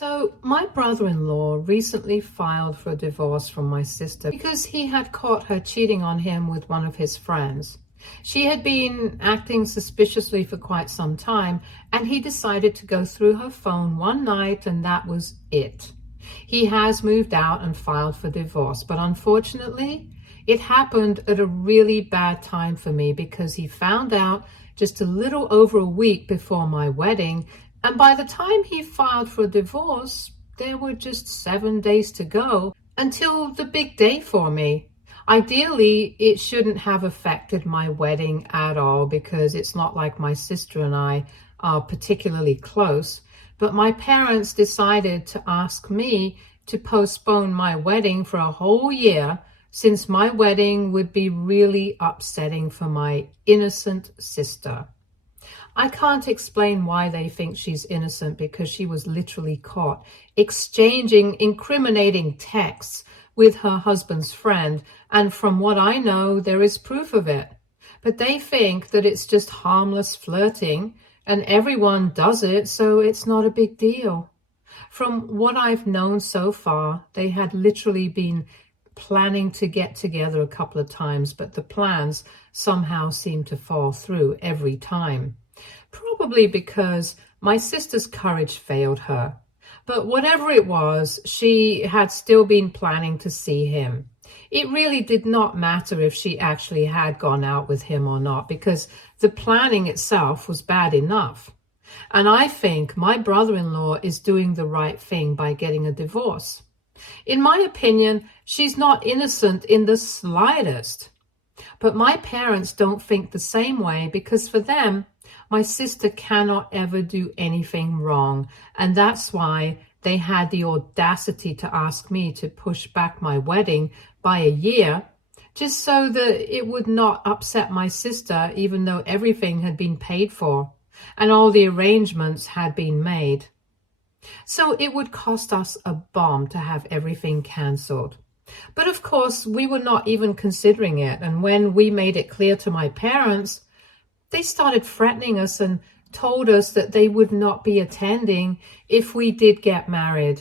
So, my brother-in-law recently filed for a divorce from my sister because he had caught her cheating on him with one of his friends. She had been acting suspiciously for quite some time, and he decided to go through her phone one night, and that was it. He has moved out and filed for divorce, but unfortunately, it happened at a really bad time for me because he found out just a little over a week before my wedding, and by the time he filed for divorce, there were just 7 days to go until the big day for me. Ideally, it shouldn't have affected my wedding at all because it's not like my sister and I are particularly close. But my parents decided to ask me to postpone my wedding for a whole year since my wedding would be really upsetting for my innocent sister. I can't explain why they think she's innocent because she was literally caught exchanging incriminating texts with her husband's friend, and from what I know, there is proof of it. But they think that it's just harmless flirting, and everyone does it, so it's not a big deal. From what I've known so far, they had literally been planning to get together a couple of times, but the plans somehow seem to fall through every time. Probably because my sister's courage failed her. But whatever it was, she had still been planning to see him. It really did not matter if she actually had gone out with him or not, because the planning itself was bad enough. And I think my brother-in-law is doing the right thing by getting a divorce. In my opinion, she's not innocent in the slightest. But my parents don't think the same way because for them, my sister cannot ever do anything wrong, and that's why they had the audacity to ask me to push back my wedding by a year, just so that it would not upset my sister, even though everything had been paid for and all the arrangements had been made. So it would cost us a bomb to have everything cancelled. But of course, we were not even considering it, and when we made it clear to my parents, they started threatening us and told us that they would not be attending if we did get married.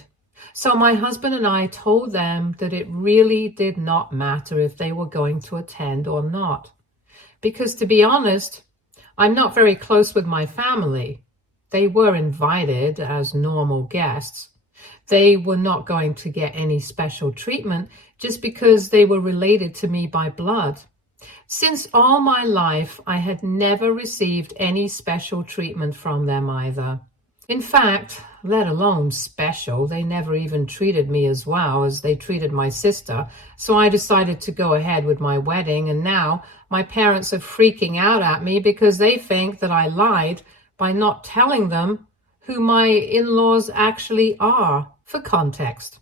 So my husband and I told them that it really did not matter if they were going to attend or not. Because to be honest, I'm not very close with my family. They were invited as normal guests. They were not going to get any special treatment just because they were related to me by blood. Since all my life, I had never received any special treatment from them either. In fact, let alone special, they never even treated me as well as they treated my sister. So I decided to go ahead with my wedding, and now my parents are freaking out at me because they think that I lied by not telling them who my in-laws actually are. For context,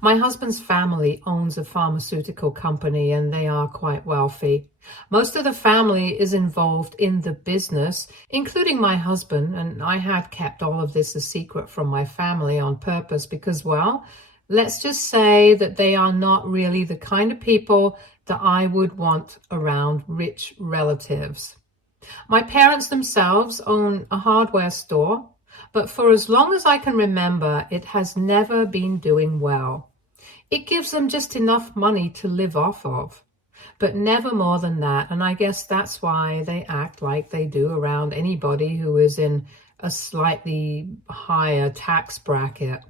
my husband's family owns a pharmaceutical company and they are quite wealthy. Most of the family is involved in the business, including my husband, and I have kept all of this a secret from my family on purpose because, well, let's just say that they are not really the kind of people that I would want around rich relatives. My parents themselves own a hardware store, but for as long as I can remember, it has never been doing well. It gives them just enough money to live off of, but never more than that. And I guess that's why they act like they do around anybody who is in a slightly higher tax bracket.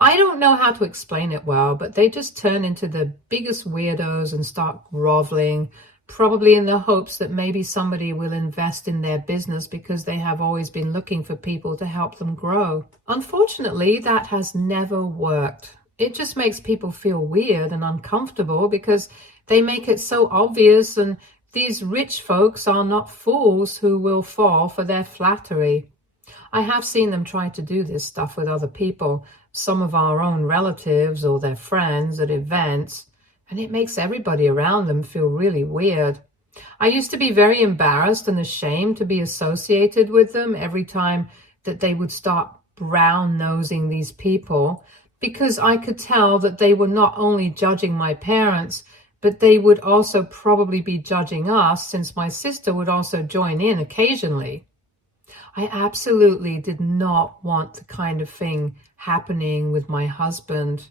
I don't know how to explain it well, but they just turn into the biggest weirdos and start groveling, probably in the hopes that maybe somebody will invest in their business because they have always been looking for people to help them grow. Unfortunately, that has never worked. It just makes people feel weird and uncomfortable because they make it so obvious, and these rich folks are not fools who will fall for their flattery. I have seen them try to do this stuff with other people, some of our own relatives or their friends at events, and it makes everybody around them feel really weird. I used to be very embarrassed and ashamed to be associated with them every time that they would start brown-nosing these people, because I could tell that they were not only judging my parents, but they would also probably be judging us, since my sister would also join in occasionally. I absolutely did not want the kind of thing happening with my husband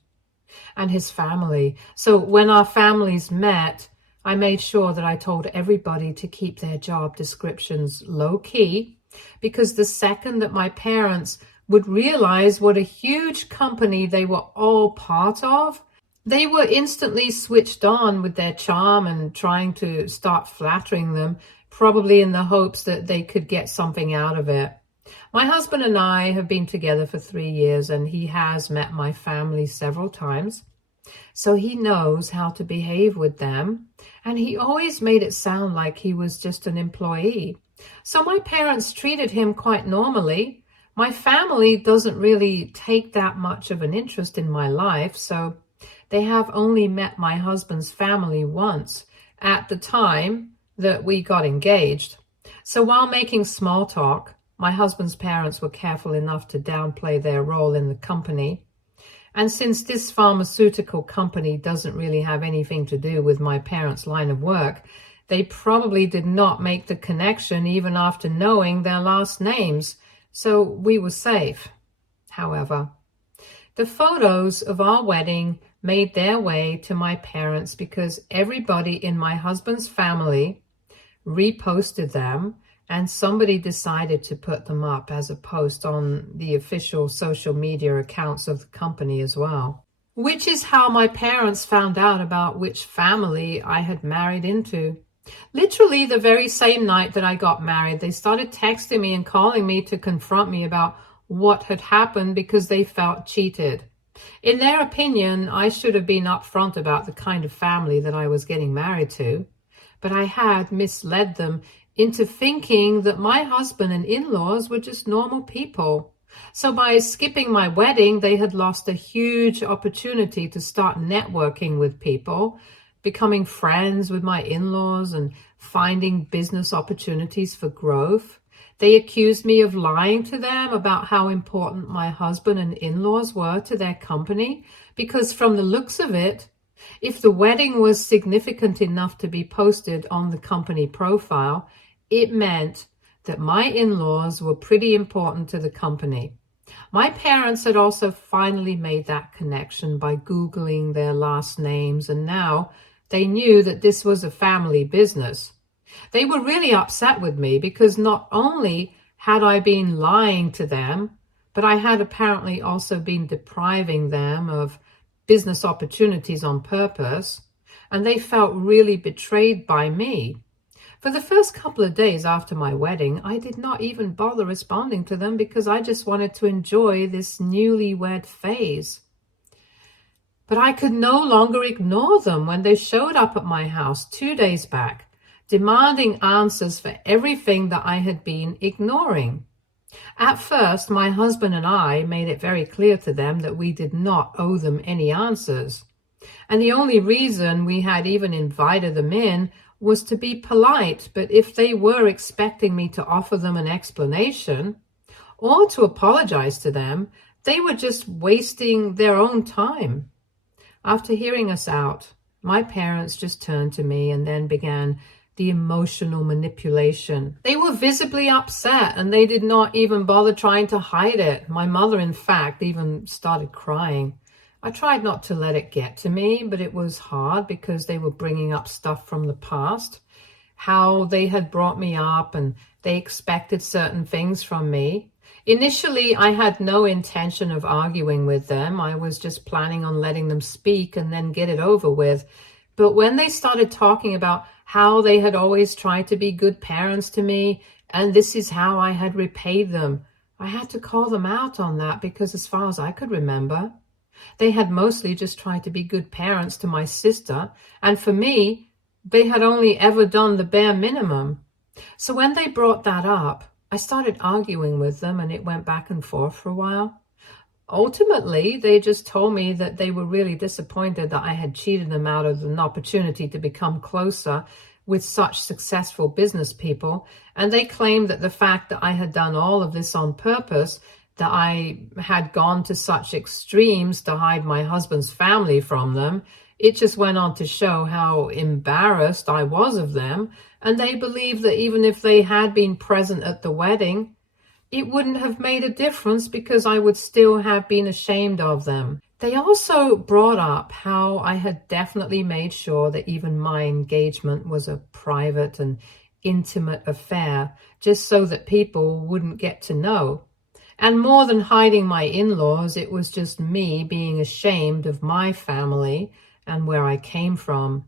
and his family. So when our families met, I made sure that I told everybody to keep their job descriptions low key, because the second that my parents would realize what a huge company they were all part of, they were instantly switched on with their charm and trying to start flattering them, probably in the hopes that they could get something out of it. My husband and I have been together for 3 years, and he has met my family several times. So he knows how to behave with them, and he always made it sound like he was just an employee. So my parents treated him quite normally. My family doesn't really take that much of an interest in my life, so they have only met my husband's family once at the time that we got engaged. So while making small talk, my husband's parents were careful enough to downplay their role in the company. And since this pharmaceutical company doesn't really have anything to do with my parents' line of work, they probably did not make the connection even after knowing their last names. So we were safe. However, the photos of our wedding made their way to my parents because everybody in my husband's family reposted them, and somebody decided to put them up as a post on the official social media accounts of the company as well. Which is how my parents found out about which family I had married into. Literally the very same night that I got married, they started texting me and calling me to confront me about what had happened because they felt cheated. In their opinion, I should have been upfront about the kind of family that I was getting married to, but I had misled them into thinking that my husband and in-laws were just normal people. So by skipping my wedding, they had lost a huge opportunity to start networking with people, becoming friends with my in-laws, and finding business opportunities for growth. They accused me of lying to them about how important my husband and in-laws were to their company, because from the looks of it, if the wedding was significant enough to be posted on the company profile, it meant that my in-laws were pretty important to the company. My parents had also finally made that connection by Googling their last names, and now they knew that this was a family business. They were really upset with me because not only had I been lying to them, but I had apparently also been depriving them of business opportunities on purpose, and they felt really betrayed by me. For the first couple of days after my wedding, I did not even bother responding to them because I just wanted to enjoy this newlywed phase. But I could no longer ignore them when they showed up at my house 2 days back, demanding answers for everything that I had been ignoring. At first, my husband and I made it very clear to them that we did not owe them any answers. And the only reason we had even invited them in was to be polite, but if they were expecting me to offer them an explanation or to apologize to them, they were just wasting their own time. After hearing us out, my parents just turned to me and then began the emotional manipulation. They were visibly upset and they did not even bother trying to hide it. My mother, in fact, even started crying. I tried not to let it get to me, but it was hard because they were bringing up stuff from the past, how they had brought me up and they expected certain things from me. Initially, I had no intention of arguing with them. I was just planning on letting them speak and then get it over with. But when they started talking about how they had always tried to be good parents to me, and this is how I had repaid them, I had to call them out on that because as far as I could remember, they had mostly just tried to be good parents to my sister, and for me, they had only ever done the bare minimum. So when they brought that up, I started arguing with them and it went back and forth for a while. Ultimately, they just told me that they were really disappointed that I had cheated them out of an opportunity to become closer with such successful business people, and they claimed that the fact that I had done all of this on purpose, that I had gone to such extremes to hide my husband's family from them, it just went on to show how embarrassed I was of them, and they believed that even if they had been present at the wedding, it wouldn't have made a difference because I would still have been ashamed of them. They also brought up how I had definitely made sure that even my engagement was a private and intimate affair, just so that people wouldn't get to know. And more than hiding my in-laws, it was just me being ashamed of my family and where I came from.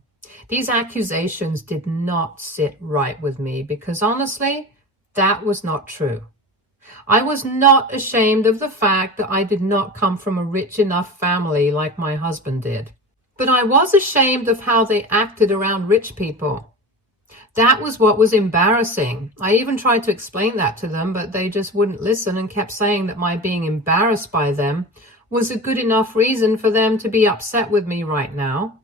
These accusations did not sit right with me because honestly, that was not true. I was not ashamed of the fact that I did not come from a rich enough family like my husband did. But I was ashamed of how they acted around rich people. That was what was embarrassing. I even tried to explain that to them, but they just wouldn't listen and kept saying that my being embarrassed by them was a good enough reason for them to be upset with me right now.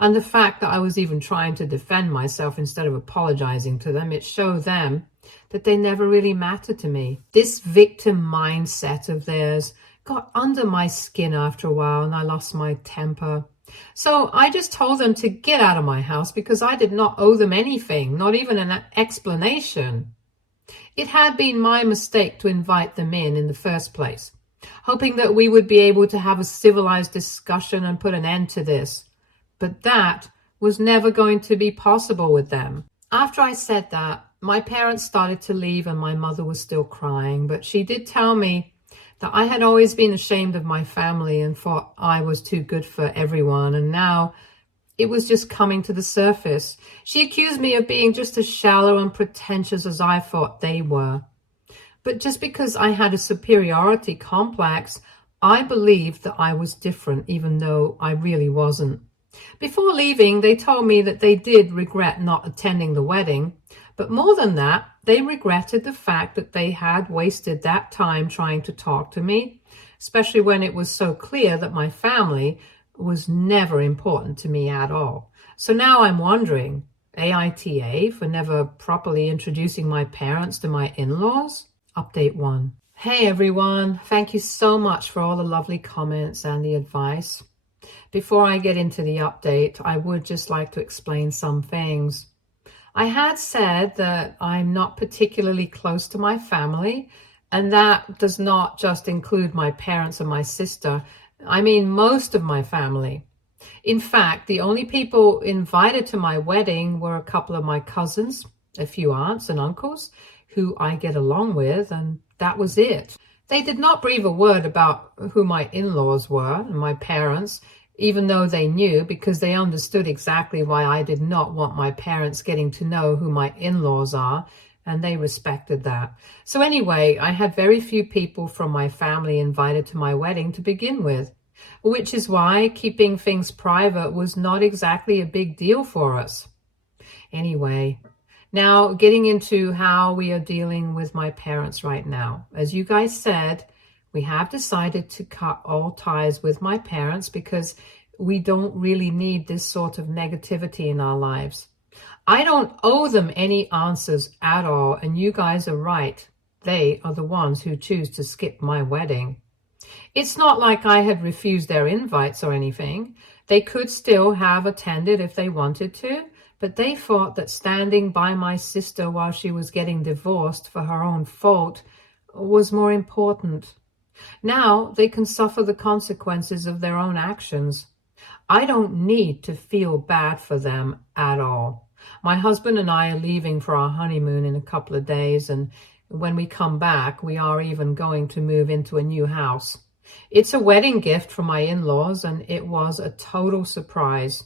And the fact that I was even trying to defend myself instead of apologizing to them, it showed them that they never really mattered to me. This victim mindset of theirs got under my skin after a while, and I lost my temper. So I just told them to get out of my house because I did not owe them anything, not even an explanation. It had been my mistake to invite them in the first place, hoping that we would be able to have a civilized discussion and put an end to this. But that was never going to be possible with them. After I said that, my parents started to leave and my mother was still crying, but she did tell me that I had always been ashamed of my family and thought I was too good for everyone, and now it was just coming to the surface. She accused me of being just as shallow and pretentious as I thought they were. But just because I had a superiority complex, I believed that I was different, even though I really wasn't. Before leaving, they told me that they did regret not attending the wedding, but more than that, they regretted the fact that they had wasted that time trying to talk to me, especially when it was so clear that my family was never important to me at all. So now I'm wondering, AITA for never properly introducing my parents to my in-laws? Update 1. Hey everyone, thank you so much for all the lovely comments and the advice. Before I get into the update, I would just like to explain some things. I had said that I'm not particularly close to my family, and that does not just include my parents and my sister. I mean most of my family. In fact, the only people invited to my wedding were a couple of my cousins, a few aunts and uncles who I get along with, and that was it. They did not breathe a word about who my in-laws were and my parents, even though they knew, because they understood exactly why I did not want my parents getting to know who my in-laws are, and they respected that. So anyway, I had very few people from my family invited to my wedding to begin with, which is why keeping things private was not exactly a big deal for us. Anyway, now getting into how we are dealing with my parents right now. As you guys said, we have decided to cut all ties with my parents because we don't really need this sort of negativity in our lives. I don't owe them any answers at all, and you guys are right. They are the ones who choose to skip my wedding. It's not like I had refused their invites or anything. They could still have attended if they wanted to, but they thought that standing by my sister while she was getting divorced for her own fault was more important. Now they can suffer the consequences of their own actions. I don't need to feel bad for them at all. My husband and I are leaving for our honeymoon in a couple of days, and when we come back, we are even going to move into a new house. It's a wedding gift from my in-laws, and it was a total surprise.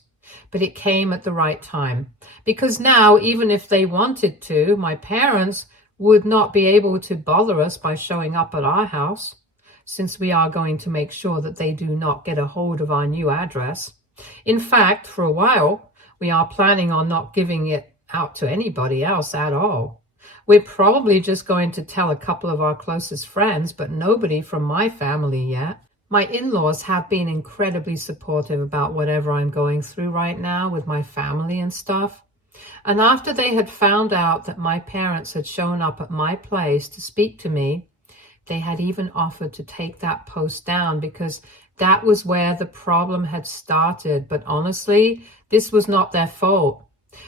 But it came at the right time, because now, even if they wanted to, my parents would not be able to bother us by showing up at our house, since we are going to make sure that they do not get a hold of our new address. In fact, for a while, we are planning on not giving it out to anybody else at all. We're probably just going to tell a couple of our closest friends, but nobody from my family yet. My in-laws have been incredibly supportive about whatever I'm going through right now with my family and stuff. And after they had found out that my parents had shown up at my place to speak to me, they had even offered to take that post down because that was where the problem had started. But honestly, this was not their fault.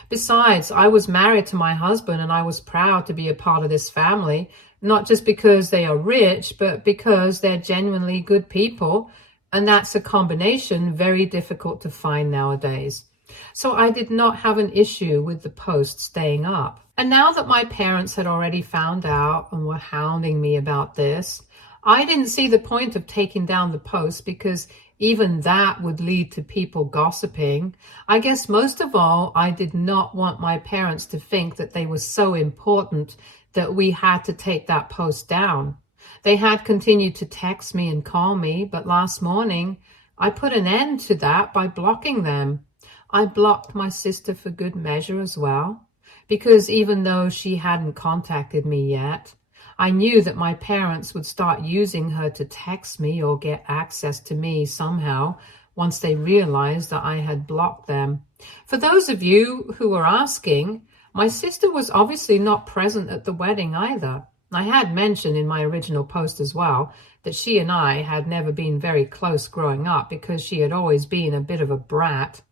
Besides, I was married to my husband and I was proud to be a part of this family, not just because they are rich, but because they're genuinely good people. And that's a combination very difficult to find nowadays. So I did not have an issue with the post staying up. And now that my parents had already found out and were hounding me about this, I didn't see the point of taking down the post because even that would lead to people gossiping. I guess most of all, I did not want my parents to think that they were so important that we had to take that post down. They had continued to text me and call me, but last morning I put an end to that by blocking them. I blocked my sister for good measure as well, because even though she hadn't contacted me yet, I knew that my parents would start using her to text me or get access to me somehow once they realized that I had blocked them. For those of you who were asking, my sister was obviously not present at the wedding either. I had mentioned in my original post as well that she and I had never been very close growing up because she had always been a bit of a brat.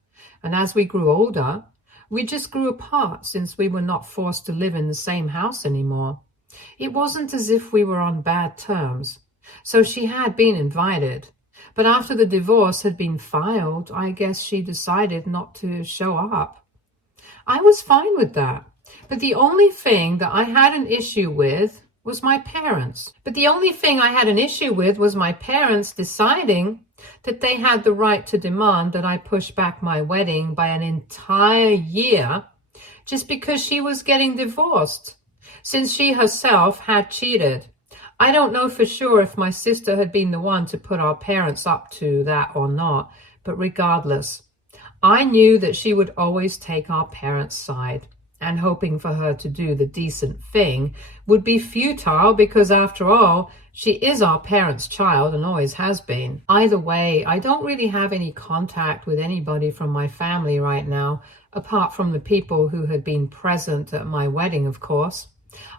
And as we grew older, we just grew apart since we were not forced to live in the same house anymore. It wasn't as if we were on bad terms. So she had been invited. But after the divorce had been filed, I guess she decided not to show up. I was fine with that. But the only thing that I had an issue with was my parents. Deciding that they had the right to demand that I push back my wedding by an entire year just because she was getting divorced, since she herself had cheated. I don't know for sure if my sister had been the one to put our parents up to that or not, but regardless, I knew that she would always take our parents' side, and hoping for her to do the decent thing would be futile because, after all, she is our parents' child and always has been. Either way, I don't really have any contact with anybody from my family right now, apart from the people who had been present at my wedding, of course.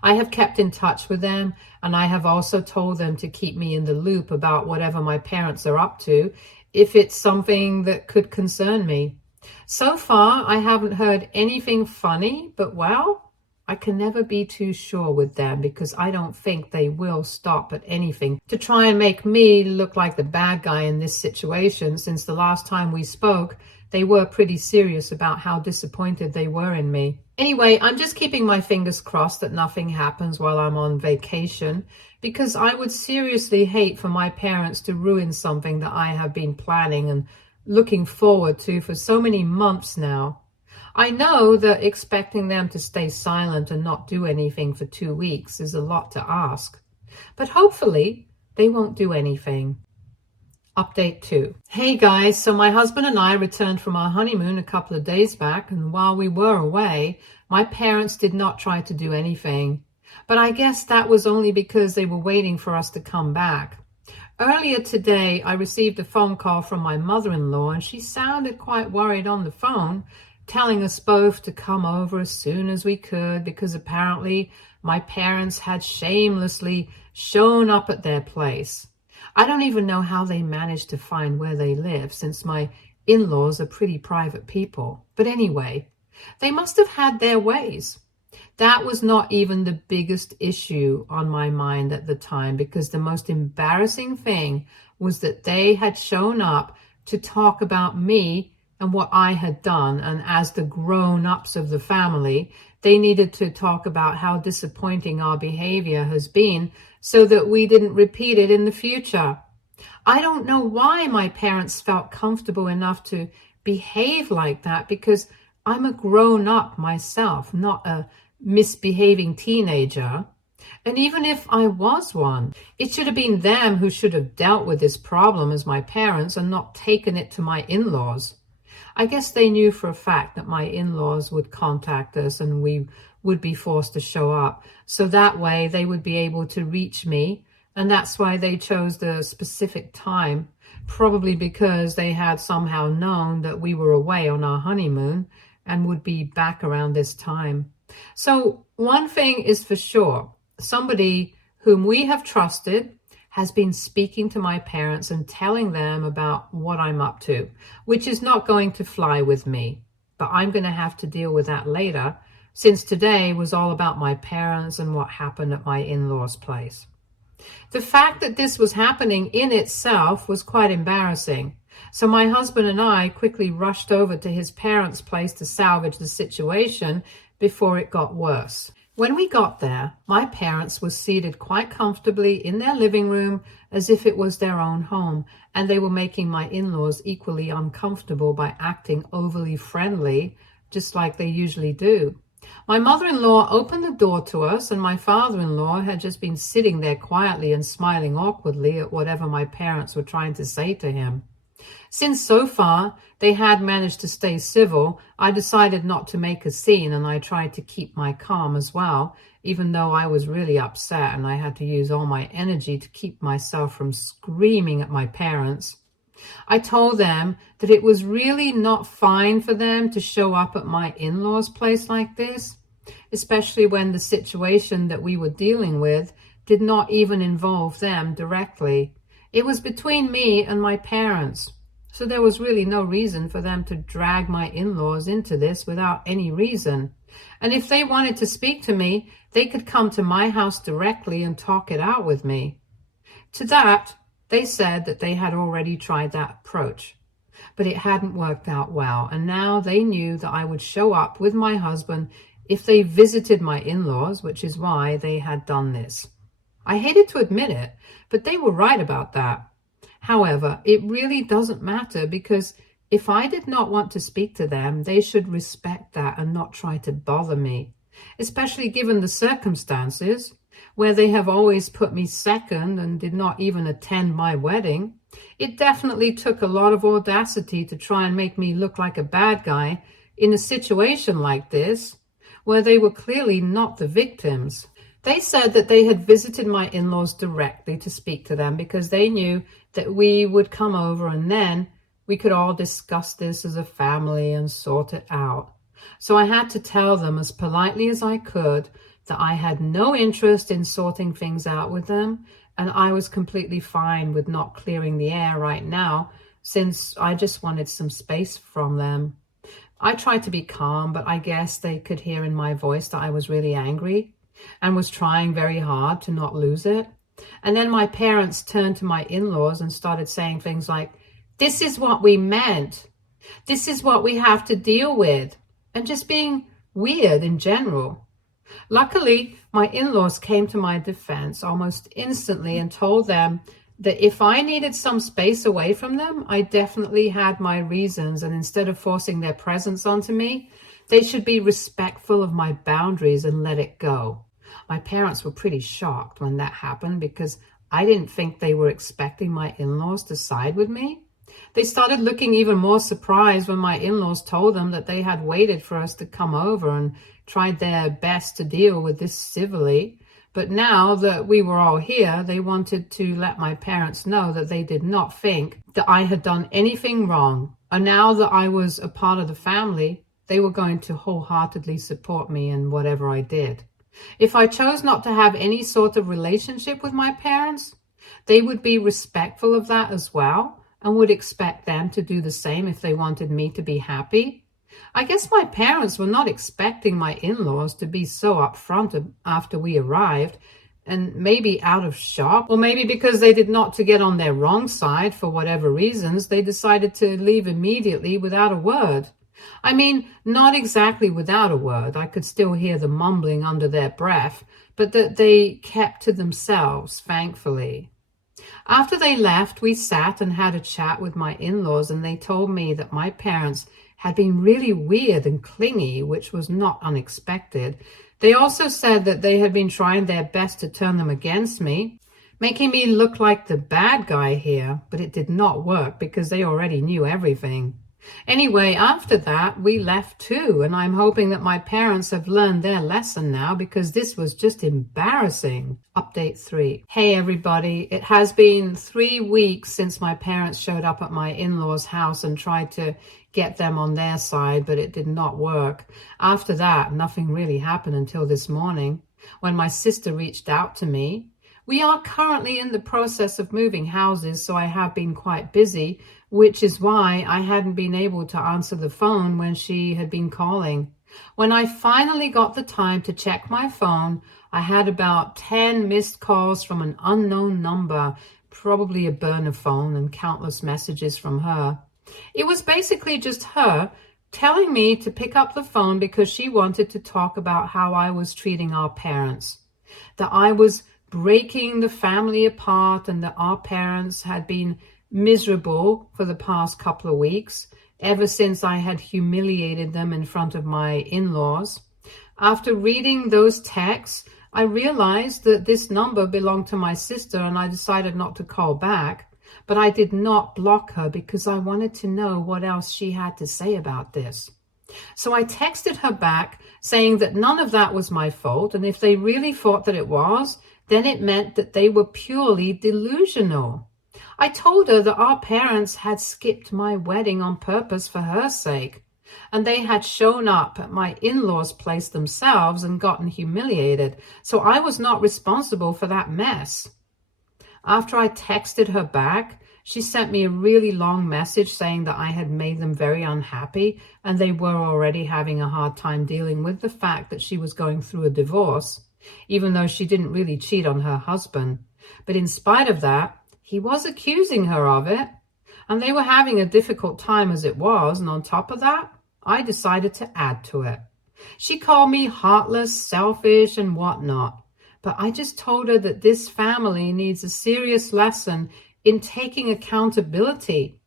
I have kept in touch with them, and I have also told them to keep me in the loop about whatever my parents are up to, if it's something that could concern me. So far, I haven't heard anything funny, but well, I can never be too sure with them because I don't think they will stop at anything to try and make me look like the bad guy in this situation, since the last time we spoke, they were pretty serious about how disappointed they were in me. Anyway, I'm just keeping my fingers crossed that nothing happens while I'm on vacation, because I would seriously hate for my parents to ruin something that I have been planning and looking forward to for so many months now. I know that expecting them to stay silent and not do anything for 2 weeks is a lot to ask, but hopefully they won't do anything. Update 2. Hey guys, so my husband and I returned from our honeymoon a couple of days back, and while we were away, my parents did not try to do anything. But I guess that was only because they were waiting for us to come back. Earlier today, I received a phone call from my mother-in-law, and she sounded quite worried on the phone, telling us both to come over as soon as we could because apparently my parents had shamelessly shown up at their place. I don't even know how they managed to find where they live, since my in-laws are pretty private people. But anyway, they must have had their ways. That was not even the biggest issue on my mind at the time, because the most embarrassing thing was that they had shown up to talk about me and what I had done, and as the grown-ups of the family, they needed to talk about how disappointing our behavior has been so that we didn't repeat it in the future. I don't know why my parents felt comfortable enough to behave like that, because I'm a grown-up myself, not a misbehaving teenager. And even if I was one, it should have been them who should have dealt with this problem as my parents and not taken it to my in-laws. I guess they knew for a fact that my in-laws would contact us and we would be forced to show up. So that way they would be able to reach me. And that's why they chose the specific time, probably because they had somehow known that we were away on our honeymoon and would be back around this time. So one thing is for sure, somebody whom we have trusted has been speaking to my parents and telling them about what I'm up to, which is not going to fly with me. but I'm going to have to deal with that later, since today was all about my parents and what happened at my in-laws' place. The fact that this was happening in itself was quite embarrassing. So my husband and I quickly rushed over to his parents' place to salvage the situation before it got worse. When we got there, my parents were seated quite comfortably in their living room as if it was their own home, and they were making my in-laws equally uncomfortable by acting overly friendly, just like they usually do. My mother-in-law opened the door to us, and my father-in-law had just been sitting there quietly and smiling awkwardly at whatever my parents were trying to say to him. Since so far they had managed to stay civil, I decided not to make a scene, and I tried to keep my calm as well, even though I was really upset and I had to use all my energy to keep myself from screaming at my parents. I told them that it was really not fine for them to show up at my in-laws' place like this, especially when the situation that we were dealing with did not even involve them directly. It was between me and my parents, so there was really no reason for them to drag my in-laws into this without any reason. And if they wanted to speak to me, they could come to my house directly and talk it out with me. To that, they said that they had already tried that approach, but it hadn't worked out well, and now they knew that I would show up with my husband if they visited my in-laws, which is why they had done this. I hated to admit it, but they were right about that. However, it really doesn't matter, because if I did not want to speak to them, they should respect that and not try to bother me, especially given the circumstances where they have always put me second and did not even attend my wedding. It definitely took a lot of audacity to try and make me look like a bad guy in a situation like this, where they were clearly not the victims. They said that they had visited my in-laws directly to speak to them because they knew that we would come over and then we could all discuss this as a family and sort it out. So I had to tell them as politely as I could that I had no interest in sorting things out with them, and I was completely fine with not clearing the air right now, since I just wanted some space from them. I tried to be calm, but I guess they could hear in my voice that I was really angry and was trying very hard to not lose it. And then my parents turned to my in-laws and started saying things like, "This is what we meant. This is what we have to deal with," and just being weird in general. Luckily, my in-laws came to my defense almost instantly and told them that if I needed some space away from them, I definitely had my reasons, and instead of forcing their presence onto me, they should be respectful of my boundaries and let it go. My parents were pretty shocked when that happened because I didn't think they were expecting my in-laws to side with me. They started looking even more surprised when my in-laws told them that they had waited for us to come over and tried their best to deal with this civilly. But now that we were all here, they wanted to let my parents know that they did not think that I had done anything wrong. And now that I was a part of the family, they were going to wholeheartedly support me in whatever I did. If I chose not to have any sort of relationship with my parents, they would be respectful of that as well and would expect them to do the same if they wanted me to be happy. I guess my parents were not expecting my in-laws to be so upfront after we arrived, and maybe out of shock, or maybe because they did not to get on their wrong side for whatever reasons, they decided to leave immediately without a word. I mean, not exactly without a word. I could still hear the mumbling under their breath, but that they kept to themselves, thankfully. After they left, we sat and had a chat with my in-laws, and they told me that my parents had been really weird and clingy, which was not unexpected. They also said that they had been trying their best to turn them against me, making me look like the bad guy here, but it did not work because they already knew everything. Anyway, after that, we left too, and I'm hoping that my parents have learned their lesson now because this was just embarrassing. Update 3. Hey everybody, it has been 3 weeks since my parents showed up at my in-laws' house and tried to get them on their side, but it did not work. After that, nothing really happened until this morning when my sister reached out to me. We are currently in the process of moving houses, so I have been quite busy, which is why I hadn't been able to answer the phone when she had been calling. When I finally got the time to check my phone, I had about 10 missed calls from an unknown number, probably a burner phone, and countless messages from her. It was basically just her telling me to pick up the phone because she wanted to talk about how I was treating our parents, that I was breaking the family apart, and that our parents had been miserable for the past couple of weeks, ever since I had humiliated them in front of my in-laws. After reading those texts, I realized that this number belonged to my sister, and I decided not to call back. But I did not block her because I wanted to know what else she had to say about this. So I texted her back saying that none of that was my fault, and if they really thought that it was, then it meant that they were purely delusional. I told her that our parents had skipped my wedding on purpose for her sake, and they had shown up at my in-laws' place themselves and gotten humiliated, so I was not responsible for that mess. After I texted her back, she sent me a really long message saying that I had made them very unhappy, and they were already having a hard time dealing with the fact that she was going through a divorce, even though she didn't really cheat on her husband. But in spite of that, he was accusing her of it, and they were having a difficult time as it was, and on top of that, I decided to add to it. She called me heartless, selfish, and whatnot, but I just told her that this family needs a serious lesson in taking accountability.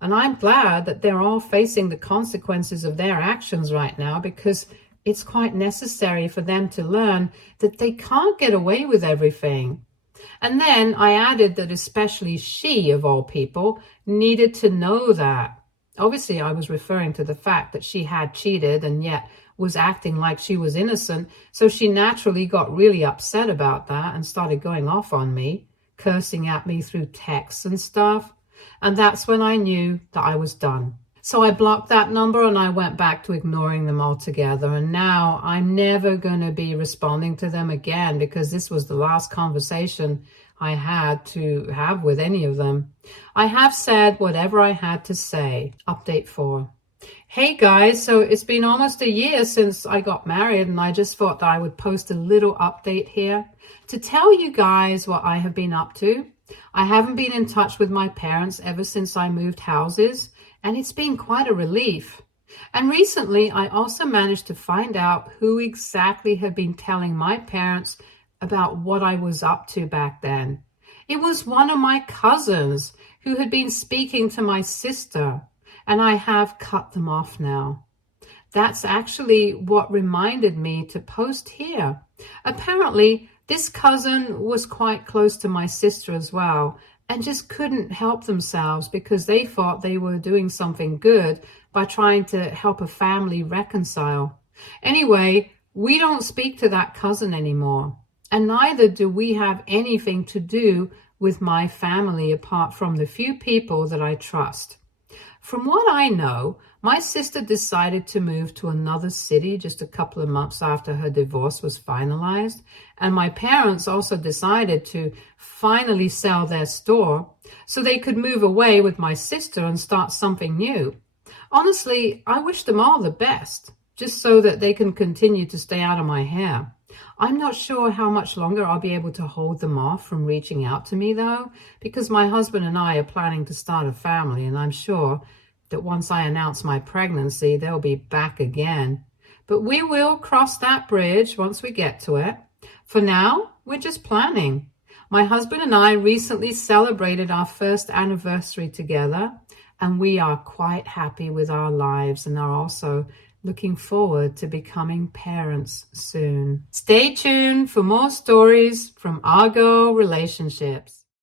And I'm glad that they're all facing the consequences of their actions right now, because it's quite necessary for them to learn that they can't get away with everything. And then I added that especially she, of all people, needed to know that. Obviously, I was referring to the fact that she had cheated and yet was acting like she was innocent, so she naturally got really upset about that and started going off on me, cursing at me through texts and stuff. And that's when I knew that I was done. So I blocked that number and I went back to ignoring them altogether. And now I'm never going to be responding to them again, because this was the last conversation I had to have with any of them. I have said whatever I had to say. Update 4. Hey guys, so it's been almost a year since I got married, and I just thought that I would post a little update here to tell you guys what I have been up to. I haven't been in touch with my parents ever since I moved houses, and it's been quite a relief. And recently, I also managed to find out who exactly had been telling my parents about what I was up to back then. It was one of my cousins who had been speaking to my sister, and I have cut them off now. That's actually what reminded me to post here. Apparently, this cousin was quite close to my sister as well, and just couldn't help themselves because they thought they were doing something good by trying to help a family reconcile. Anyway, we don't speak to that cousin anymore, and neither do we have anything to do with my family apart from the few people that I trust. From what I know, my sister decided to move to another city just a couple of months after her divorce was finalized, and my parents also decided to finally sell their store so they could move away with my sister and start something new. Honestly, I wish them all the best, just so that they can continue to stay out of my hair. I'm not sure how much longer I'll be able to hold them off from reaching out to me, though, because my husband and I are planning to start a family, and I'm sure that once I announce my pregnancy, they'll be back again. But we will cross that bridge once we get to it. For now, we're just planning. My husband and I recently celebrated our first anniversary together, and we are quite happy with our lives and are also looking forward to becoming parents soon. Stay tuned for more stories from Argo Relationships.